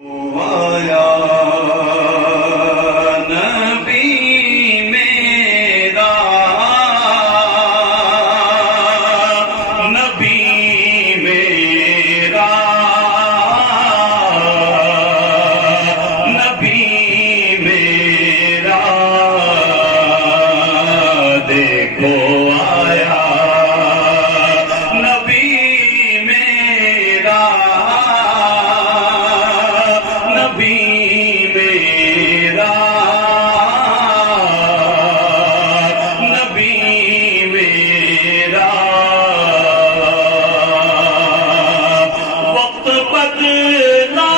آیا نبی میرا نبی میرا نبی میرا دیکھو آیا نبی میرا نبی میرا نبی میرا وقت بدلا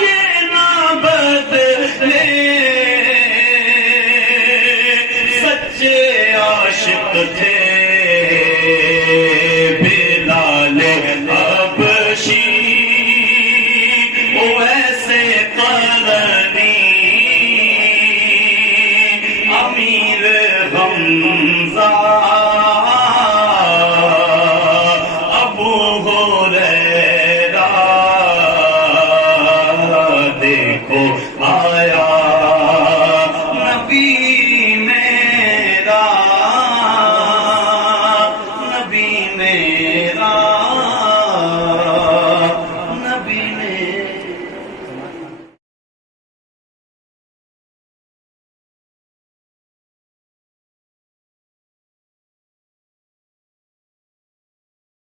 یہ نہ بدلے سچے عاشق تھے بلال حبشی ویسے قرنی امیر حمزہ ابو ہریرہ دیکھو آیا